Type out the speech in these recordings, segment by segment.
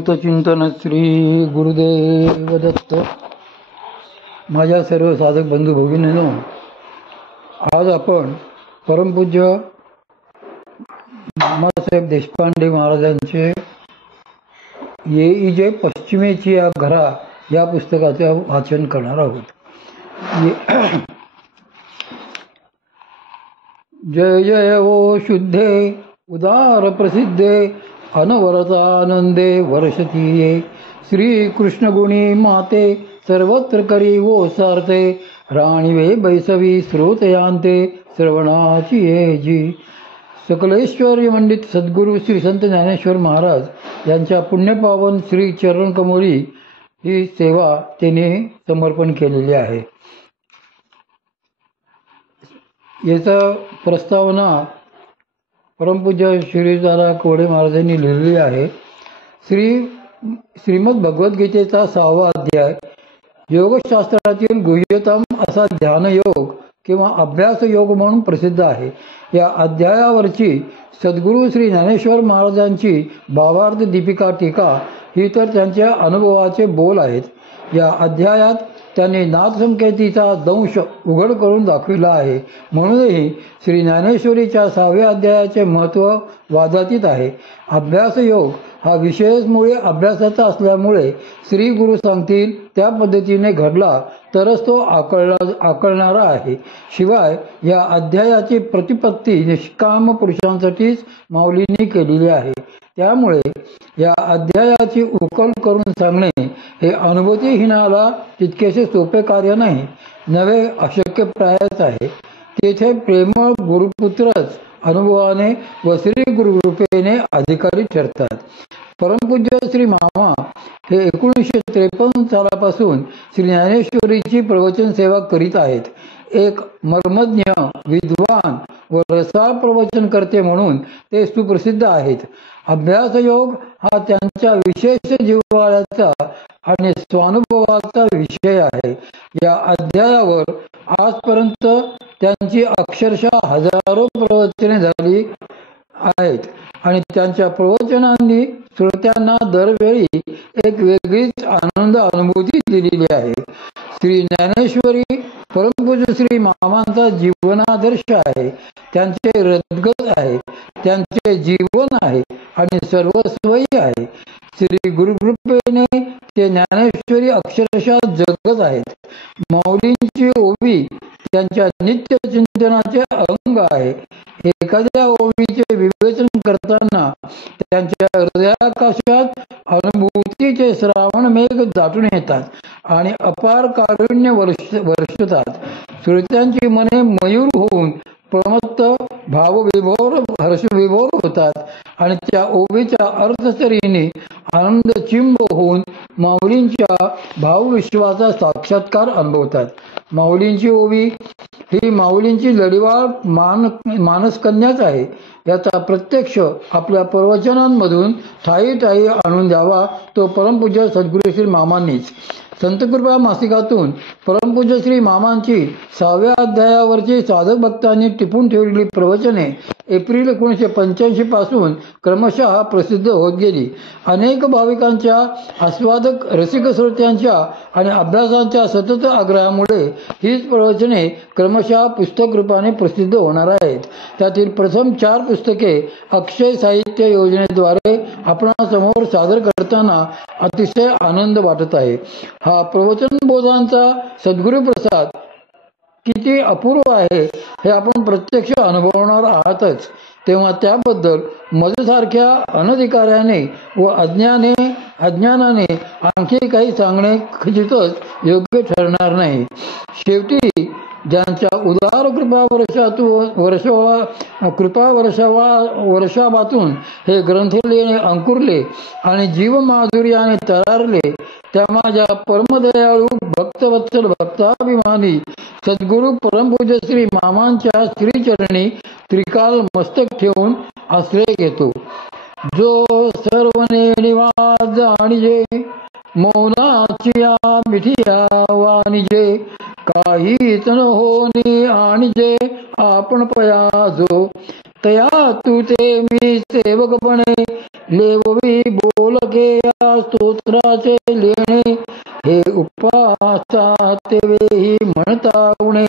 अवधूत चिंतन श्री गुरुदेव दत्त. माझ्या सर्व साधक बंधू भगिनींनो, आज आपण परमपूज्य मामासाहेब देशपांडे महाराजांचे येई जे पश्चिमेची या घरा या पुस्तकाचे वाचन करणार आहोत. जय जय ओ शुद्धे उदार प्रसिद्धे अनवरतानंदे वर्षतीये श्री कृष्ण गुणी माते सर्वत्र करी वो सारते राणीवे बैसवी श्रोतयांते श्रवणाची ये जी. सकलेश्वरी मंडित सद्गुरू श्री संत ज्ञानेश्वर महाराज यांच्या पुण्यपावन श्री चरण कमोली ही सेवा त्यांनी समर्पण केलेली आहे. याचा प्रस्तावना परमपूज्य श्री दादा कोडे महाराजांनी लिहिलेली आहे. श्रीमद भगवद्गीतेचा 6वा अध्याय योगशास्त्रातील गुह्यतम असा ध्यानयोग किंवा अभ्यास योग म्हणून प्रसिद्ध आहे. या अध्यायावरची सद्गुरू श्री ज्ञानेश्वर महाराजांची भावार्थ दीपिका टीका ही तर त्यांच्या अनुभवाचे बोल आहेत. या अध्यायात त्यांनी नादसंकेतीचा दंश उघड करून दाखविला आहे. म्हणूनही श्री ज्ञानेश्वरीच्या 6व्या अध्यायाचे महत्त्व वादातीत आहे. अभ्यास योग हा विशेष मुळे अभ्यासाचा असल्यामुळे श्री गुरु सांगतील त्या पद्धतीने घडला तरच तो आकळणारा आहे. शिवाय या अध्यायाची प्रतिपत्ती निष्काम पुरुषांसाठीच माऊलींनी केलेली आहे. त्यामुळे या अध्यायाची उकल करून सांगणे हे अनुभूतीहीनाला तितकेसे सोपे कार्य नाही, नवे अशक्यप्रायच आहे. तेथे प्रेमळ गुरुपुत्रच अनुभवाने व श्री गुरुकृपेने अधिकारी ठरतात. परमपूज्य श्री मामा हे 1953 सालापासून श्री ज्ञानेश्वरीची प्रवचन सेवा करीत आहेत. एक मर्मज्ञ, विद्वान व रसाळ प्रवचनकर्ते म्हणून ते सुप्रसिद्ध आहेत. अभ्यासयोग हा त्यांच्या विशेष जिव्हाळ्याचा आणि स्वानुभवाचा विषय आहे. या अध्यायावर आजपर्यंत त्यांची अक्षरशः हजारो प्रवचने झाली आहेत आणि त्यांच्या प्रवचनांनी श्रोत्यांना दरवेळी एक वेगळीच आनंद अनुभूती दिलेली आहे. श्री ज्ञानेश्वरी परमपूज्य श्री मामांचा जीवनादर्श आहे. त्यांचे रद्गत आहे, त्यांचे जीवन आहे आणि सर्वस्वही आहे. श्री गुरुकृपेने ते ज्ञानेश्वरी अक्षरशः जगत आहेत. माऊलींची ओवी त्यांच्या नित्य चिंतनाचे अंग आहे. एखाद्या ओवीचे विवेचन करताना त्यांच्या हृदयाकाशात अनुभूतीचे श्रावण मेघ दाटून येतात आणि अपार कारुण्य वर्षतात. श्रोत्यांची मने मयूर होऊन प्रमत्त भावविभोर हर्षविभोर होतात आणि त्या ओवीच्या अर्थसरीने आनंद चिंब होऊन माऊलींच्या भावविश्वाचा साक्षात्कार अनुभवतात. माऊलींची ओवी ही माऊलींची लढीवाळ मानसकन्याच आहे. याचा प्रत्यक्ष आपल्या प्रवचनांमधून ठायी ठायी आणून द्यावा तो परमपूज्य सद्गुरू श्री मामांनीच. संतकृपा मासिकातून परमपूज्य श्री मामांची 6व्या अध्यायावरची साधक भक्तांनी टिपून ठेवलेली प्रवचने एप्रिल 1985 पासून क्रमशः प्रसिद्ध होत गेली. अनेक भाविकांच्या, आस्वादक रसिक श्रोत्यांच्या आणि अभ्यासांच्या सतत आग्रहामुळे हीच प्रवचने क्रमशः पुस्तक रूपाने प्रसिद्ध होणार आहेत. त्यातील प्रथम 4 पुस्तके अक्षय साहित्य योजनेद्वारे आपणासमोर सादर करताना अतिशय आनंद वाटत आहे. हा प्रवचनबोधांचा सद्गुरू प्रसाद किती अपूर्व आहे हे आपण प्रत्यक्ष अनुभवणार आहातच. तेव्हा त्याबद्दल माझ्यासारख्या अनधिकाऱ्याने व अज्ञानाने आणखी काही सांगणे खचितच योग्य ठरणार नाही. शेवटी ज्यांच्या उदार वर्षाबातून हे ग्रंथ लिहिणे अंकुरले आणि जीवमाधुर्याने तरारले त्या माझ्या परमदयाळू भक्तवत्सल भक्ताभिमानी सद्गुरू परमपूज्य श्री मामांच्या श्रीचरणी त्रिकाल मस्तक ठेवून आश्रय घेतो. जो सर्वने निवाद जाणिजे मौनाची या मिठिया वाणिजे काहीच न होनी आणिजे आपण पयाजो तया तू ते मी सेवकपणे लेववी बोलके या स्तोत्राचे लेणे, हे उपासाते वेही म्हणता उणे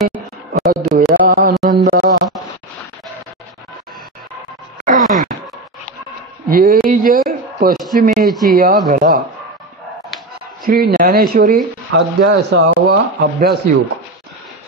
अद्वयानंदा. येई जे पश्चिमेची या घरा. श्री ज्ञानेश्वरी अध्याय 6 अभ्यास योग.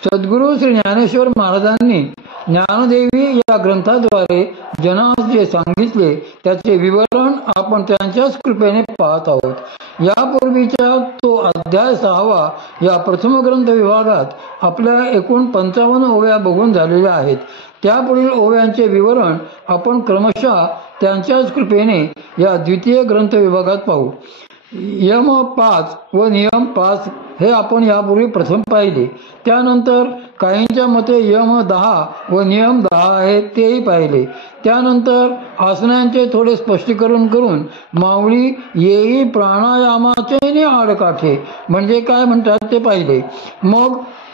सद्गुरू श्री ज्ञानेश्वर महाराजांनी ज्ञानदेवी या ग्रंथाद्वारे जनास जे सांगितले त्याचे विवरण आपण त्यांच्याच कृपेने पाहत आहोत. यापूर्वीच्या तो अध्याय 6 या प्रथम ग्रंथ विभागात आपल्या एकूण 55 ओव्या बघून झालेल्या आहेत. त्यापुढील ओव्यांचे विवरण आपण क्रमशः त्यांच्याच कृपेने या द्वितीय ग्रंथ विभागात पाहू. यम 5 व नियम 5 हे आपण यापूर्वी प्रथम पाहिले. त्यानंतर काहींच्या मते यम 10 व नियम 10 आहेत तेही पाहिले. त्यानंतर आसनांचे थोडे स्पष्टीकरण करून माऊली येई प्राणायामाचे आडकाठे म्हणजे काय म्हणतात ते पाहिले.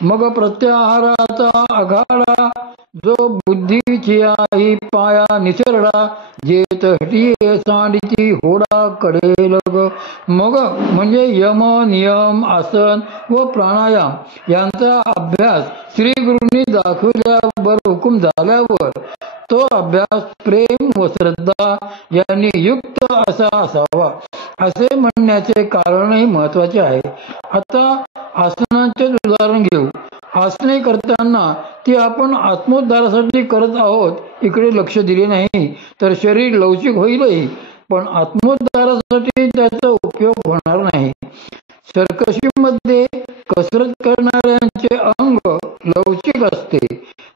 मग प्रत्याहाराचा आघाडा जो बुद्धीची आई पाया निसरडा, जेत हटिये सांडिती होडा कडेल ग. मग म्हणजे यम नियम आसन व प्राणायाम यांचा अभ्यास श्री गुरूंनी दाखवल्यावर हुकूम झाल्यावर तो अभ्यास प्रेम व श्रद्धा यांनी युक्त असा असावा असे म्हणण्याचे कारणही महत्वाचे आहे. आता आसनांचे उदाहरण घेऊ. आसने करताना ती आपण आत्मोद्धारासाठी करत आहोत इकडे लक्ष दिले नाही तर शरीर लवचिक होईलही, पण आत्मोद्धारासाठी त्याचा उपयोग होणार नाही. सर्कशीमध्ये कसरत करणाऱ्यांचे अंग लवचिक असते,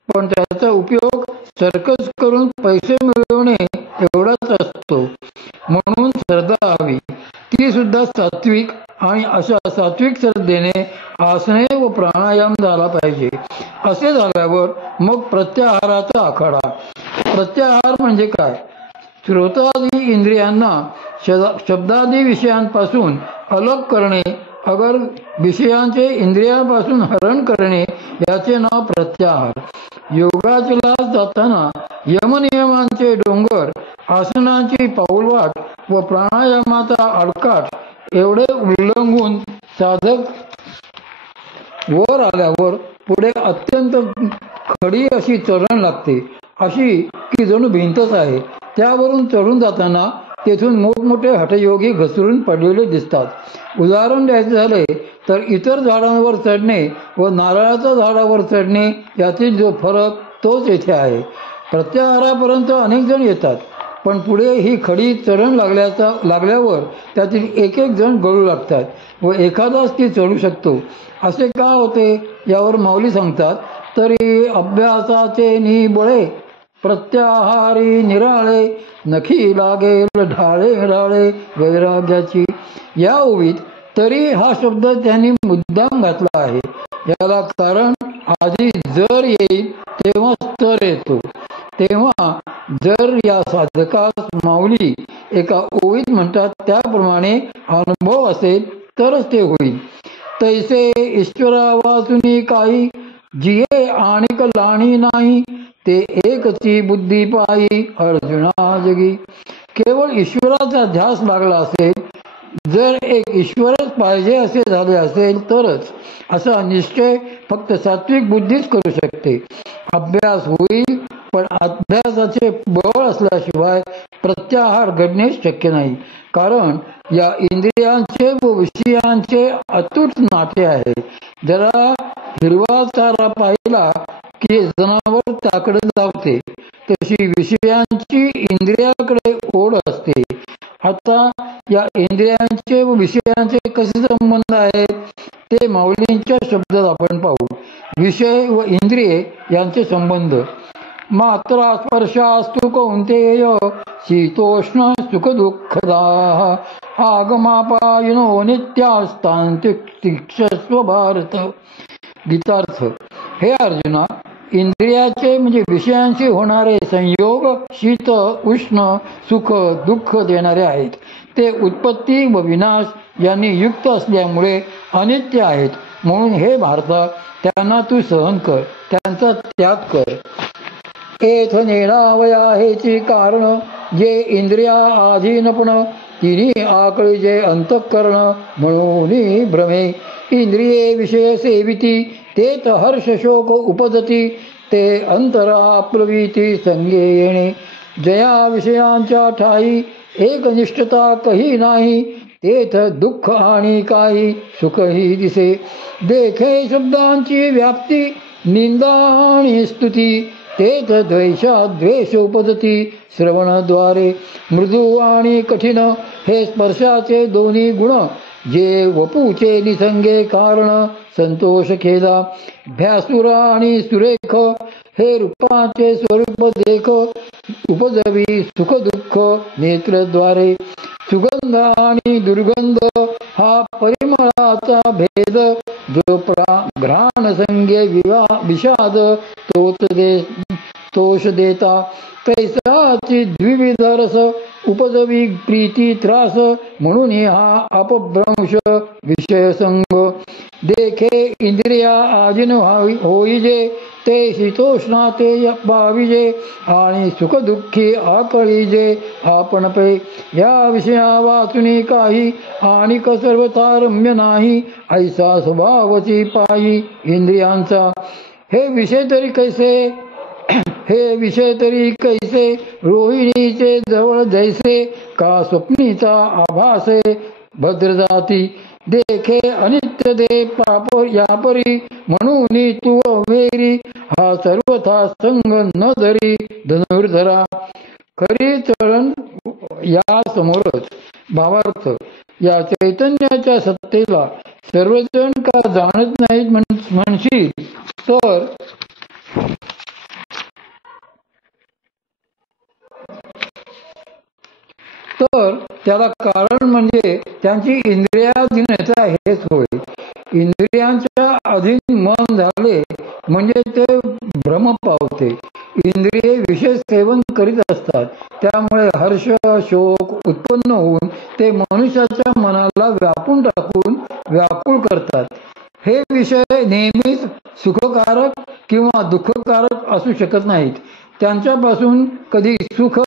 पण त्याचा उपयोग सर्कस करून पैसे मिळवणे एवढाच असतो. म्हणून श्रद्धा हवी, ती सुद्धा सात्विक, आणि अशा सात्विक श्रद्धेने आसने व प्राणायाम झाला पाहिजे. असे झाल्यावर मग प्रत्याहाराचा आखाडा. प्रत्याहार म्हणजे काय? श्रोतादी इंद्रियांना शब्दादी विषयांपासून अलग करणे, अगर विषयांचे इंद्रियांपासून हरण करणे याचे नाव प्रत्याहार. योगाचला जाताना यमनियमांचे डोंगर, आसनांची पाऊलवाट व प्राणायामाचा आडकाठ एवढे उल्लंघून साधक वर आल्यावर पुढे अत्यंत खडी अशी चढण लागते, अशी की जणू भिंतच आहे. त्यावरून चढून जाताना तेथून मोठमोठे हठयोगी घसरून पडलेले दिसतात. उदाहरण द्यायचे झाले तर इतर झाडांवर चढणे व नारळाच्या झाडावर चढणे यातील जो फरक तोच येथे आहे. प्रत्याहारापर्यंत अनेक जण येतात, पण पुढे ही खडी चढण लागल्यावर त्यातील एक जण गळू लागतात व एखादाच ती चढू शकतो. असे का होते यावर माऊली सांगतात, तरी अभ्यासाचे निबळे प्रत्याहारी निराळे, नखी लागेल ढाळे ढाळे वैराग्याची. या ओवीत तरी हा शब्द त्यांनी मुद्दाम घातला आहे. याला कारण आधी जर येईल तेव्हा तर येतो. तेव्हा जर या साधकास माऊली एका ओवीत म्हणतात त्याप्रमाणे अनुभव असेल तरच ते होईल. तैसे ईश्वरा वाचुनी काही, जिये आणिक लाणी नाही, ते एकची बुद्धी पायी अर्जुना जगी. केवळ ईश्वराचा ध्यास लागला असेल, जर एक ईश्वरच पाहिजे असे झाले असेल तरच असा निश्चय फक्त सात्विक बुद्धीच करू शकते. अभ्यास होईल, पण अभ्यासाचे बळ असल्याशिवाय प्रत्याहार घडणे शक्य नाही. कारण या इंद्रियांचे व विषयांचे अतूट नाते आहे. जरा हिरवा चारा पाहिला की जनावर त्याकडे धावते, तशी विषयांची इंद्रियाकडे ओढ असते. आता या इंद्रियांचे व विषयांचे कसे संबंध आहेत ते माऊलींच्या शब्दात आपण पाहू. विषय व इंद्रिये यांचे संबंध. मात्रा स्पर्शास्तु कौंतेय, शीतोष्ण सुख दुःखदा, आगमापायनो नित्यास्तांतिक्षस्व भारत. गीतार्थ. हे अर्जुना, इंद्रियाचे म्हणजे विषयांशी होणारे संयोग शीत उष्ण सुख दुःख देणारे आहेत. ते उत्पत्ती व विनाश यांनी युक्त असल्यामुळे अनित्य आहेत. म्हणून हे भारता, त्यांना तू सहन कर, त्यांचा त्याग कर. एथ नेणावया हेची कारण, जे इंद्रिया आधीनपण तिन्ही आकळीजे अंतःकरण म्हणून भ्रमे. इंद्रिये विषय सेविती तेच हर्ष शोक उपजती. ते अंतरा प्लविती संगे येणे. जया विषयांच्या ठाई एकनिष्ठता कही नाही. तेथ दुःख आणि काही सुखही दिसे. देखे शब्दांची व्याप्ती निंदा आणि स्तुती. तेथ द्वेषात द्वेष उपजती श्रवणद्वारे. मृदू आणि कठीण हे स्पर्शाचे दोन्ही गुण. जे वपूचे निसंगे कारण संतोष केला. भ्यासुर आणि सुरेख हे रूपाचे स्वरूप देख. उपजवी सुख दुःख नेत्रद्वारे. सुगंध आणि दुर्गंध हा परिमळाचा भेद. जो घ्राण संगे विषाद तोष देता. तैसाची द्विविध रस उपजवी प्रीती त्रास. म्हणून हा अपभ्रंश विषय संग. देखे इंद्रिया आजिन होईजे. ते शीतोष्णाते पाविजे. आणि सुखदुःखी आकळीजे आपण पे. या विषया वाचुनी काही आणि सर्वथा रम्य नाही. ऐसा स्वभावची पायी इंद्रियांचा. हे विषय तरी कैसे हे विषय तरी कैसे. रोहिणीचे जवळ जैसे का स्वप्नीचा आभासे भद्र जाती. देखे अनित्य दे पाप यापरी. म्हणून तू अवेरी हा सर्वथा संग न धरी धनुर्धरा. खरी चरण या समोरच. भावार्थ या चैतन्याच्या सत्तेला सर्वजण का जाणत नाहीत म्हणशील तर त्याला कारण म्हणजे त्यांची इंद्रियाधीनता हेच होय. इंद्रियांच्या अधीन मन झाले म्हणजे ते भ्रम पावते. इंद्रिये विशेष सेवन करीत असतात. त्यामुळे हर्ष शोक उत्पन्न होऊन ते मनुष्याच्या मनाला व्यापून टाकून व्याकुळ करतात. हे विषय नेहमीच सुखकारक किंवा दुःखकारक असू शकत नाहीत. त्यांच्यापासून कधी सुख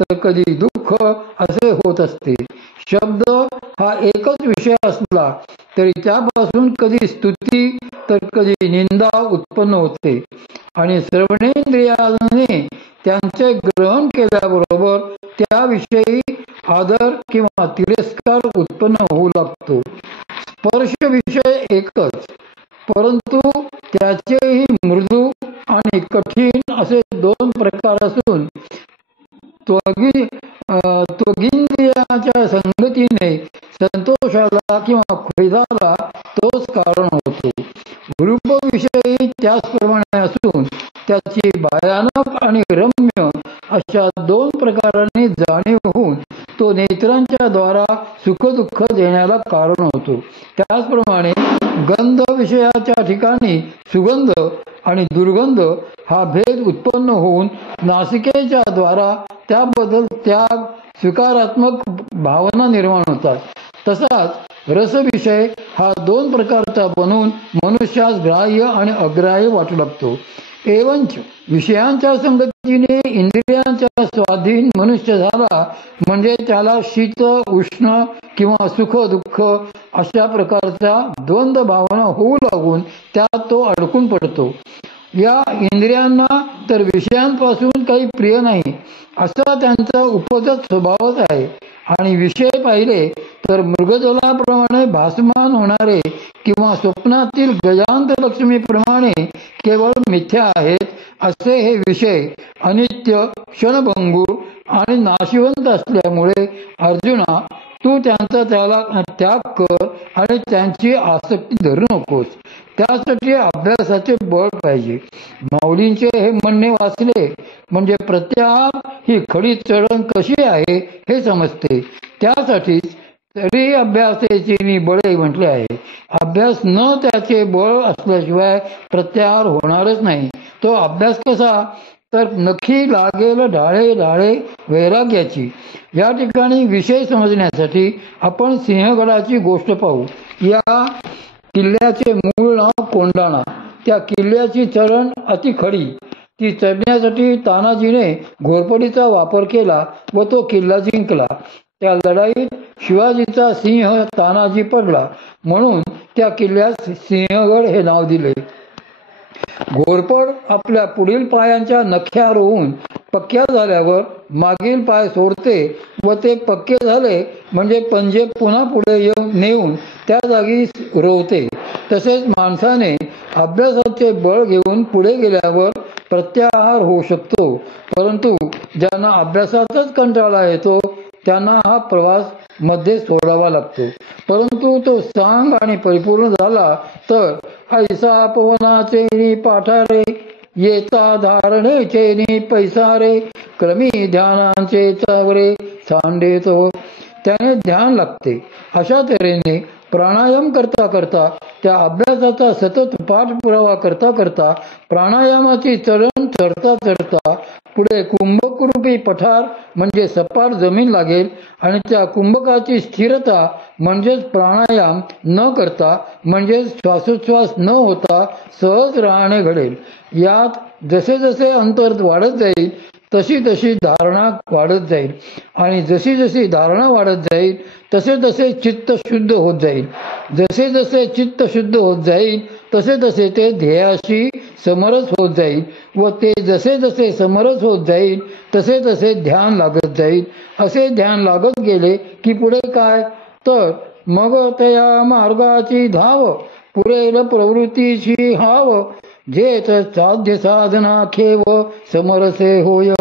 तर कधी दुःख असे होत असते. शब्द हा एकच विषय असला तरी त्यापासून कधी स्तुती तर कधी निंदा उत्पन्न होते. आणि श्रवणेंद्रियाने त्यांचे ग्रहण केल्याबरोबर त्याविषयी आदर किंवा तिरस्कार उत्पन्न होऊ लागतो. स्पर्श विषय एकच, परंतु त्याचेही मृदू आणि कठीण असे दोन प्रकार असून त्वगिंद्रियाच्या संगतीने संतोषाला किंवा खेदाला तोच कारण होतो. रूपविषयी त्याचप्रमाणे असून त्याची भयानक आणि रम्य अशा दोन प्रकारांनी जाणीव होऊन तो नेत्रांच्या द्वारा सुखदुःख देण्याला कारण होतो. त्याचप्रमाणे गंध विषयाच्या ठिकाणी सुगंध आणि दुर्गंध हा भेद उत्पन्न होऊन नासिकेच्या द्वारा त्याबद्दल त्याग स्वीकारात्मक भावना निर्माण होतात. तसाच रसविषय हा दोन प्रकारचा बनून मनुष्यास ग्राह्य आणि अग्राह्य वाटू लागतो. एवंच विषयांच्या संगतीने इंद्रियांच्या स्वाधीन मनुष्य झाला म्हणजे त्याला शीत उष्ण किंवा सुख दुःख अशा प्रकारच्या द्वंद्व भावना होऊ लागून त्यात तो अडकून पडतो. या इंद्रियांना तर विषयांपासून काही प्रिय नाही असा त्यांचा उपजत स्वभावच आहे. आणि विषय पाहिले तर मृगजलाप्रमाणे भासमान होणारे किंवा स्वप्नातील गजांत लक्ष्मीप्रमाणे केवळ मिथ्या आहेत. असे हे विषय अनित्य क्षणभंगूर आणि नाशिवंत असल्यामुळे अर्जुना तू त्यांचा त्याला त्याग कर आणि त्यांची आसक्ती धरू नकोस. त्यासाठी अभ्यासाचे बळ पाहिजे. माऊलींचे हे म्हणणे वाचले म्हणजे प्रत्याहार ही खडी चढण कशी आहे हे समजते. त्यासाठीच तरी अभ्यासाचे बळे म्हटले आहे. अभ्यास न त्याचे बळ असल्याशिवाय प्रत्याहार होणारच नाही. तो अभ्यास कसा तर नखी लागेल ढाळे ढाळे वैराग्याची. या ठिकाणी विषय समजण्यासाठी आपण सिंहगडाची गोष्ट पाहू. या किल्ल्याचे मूळ नाव कोंडाणा. त्या किल्ल्याची चढण अति खडी. ती चढण्यासाठी तानाजीने घोरपडीचा वापर केला व तो किल्ला जिंकला. त्या लढाईत शिवाजीचा सिंह तानाजी पडला, म्हणून त्या किल्ल्यास सिंहगड हे नाव दिले. घोरपड आपल्या पुढील पायांच्या नख्या रोवून पक्क्या झाल्यावर मागील पाय सोडते व ते पक्के झाले म्हणजे पंजे पुन्हा पुढे नेऊन त्या जागी रोवते. तसेच माणसाने अभ्यासाचे बळ घेऊन पुढे गेल्यावर प्रत्याहार होऊ शकतो, परंतु ज्यांना अभ्यासाचाच कंटाळा येतो त्यांना हा प्रवास मध्ये सोडावा लागतो. परंतु तो सांग आणि परिपूर्ण झाला तर ऐसा पवनाचे पाठारे, येता धारणेचे पैसारे, क्रमी ध्यानांचे चावरे सांडे तो. त्याने ध्यान लागते. अशा तऱ्हेने प्राणायाम करता करता, त्या अभ्यासाचा सतत पाठपुरावा करता करता, प्राणायामाची चढण चढता चढता पुढे कुंभकरूपी पठार म्हणजे सपाट जमीन लागेल आणि त्या कुंभकाची स्थिरता म्हणजेच प्राणायाम न करता म्हणजेच श्वासोच्छ्वास न होता सहज राहणे घडेल. यात जसे जसे अंतर वाढत जाईल तशी तशी धारणा वाढत जाईल आणि जशी जशी धारणा वाढत जाईल तसे तसे चित्त शुद्ध होत जाईल. जसे जसे चित्त शुद्ध होत जाईल तसे तसे ते ध्येयाशी समरस होत जाईल व ते जसे जसे समरस होत जाईल तसे तसे ध्यान लागत जाईल. असे ध्यान लागत गेले की पुढे काय तर मग त्या मार्गाची धाव, पुरेल प्रवृत्तीची हाव, जेत साध्य साधना खेव समरसे होय.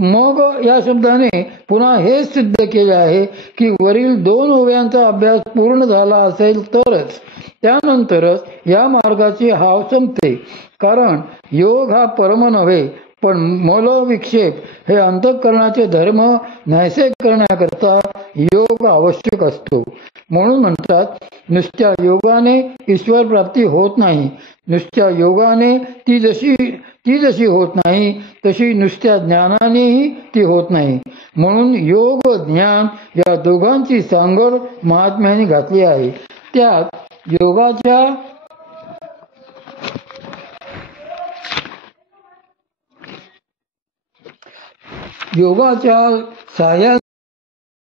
मग या शब्दाने पुन्हा हेच सिद्ध केले आहे की वरील 2 ओव्यांचा अभ्यास पूर्ण झाला असेल तरच त्यानंतरच या मार्गाची हाव संपते. कारण योग हा परम नव्हे, पण मल विक्षेप हे अंतःकरणाचे धर्म नाहीसे करण्याकरता योग आवश्यक असतो. म्हणून म्हणतात नुसत्या योगाने ईश्वर प्राप्ती होत नाही. नुसत्या योगाने ती जशी होत नाही तशी नुसत्या ज्ञानानेही ती होत नाही. म्हणून योग व ज्ञान या दोघांची सांगड महात्म्याने घातली आहे. त्यात योगाच्या साह्याने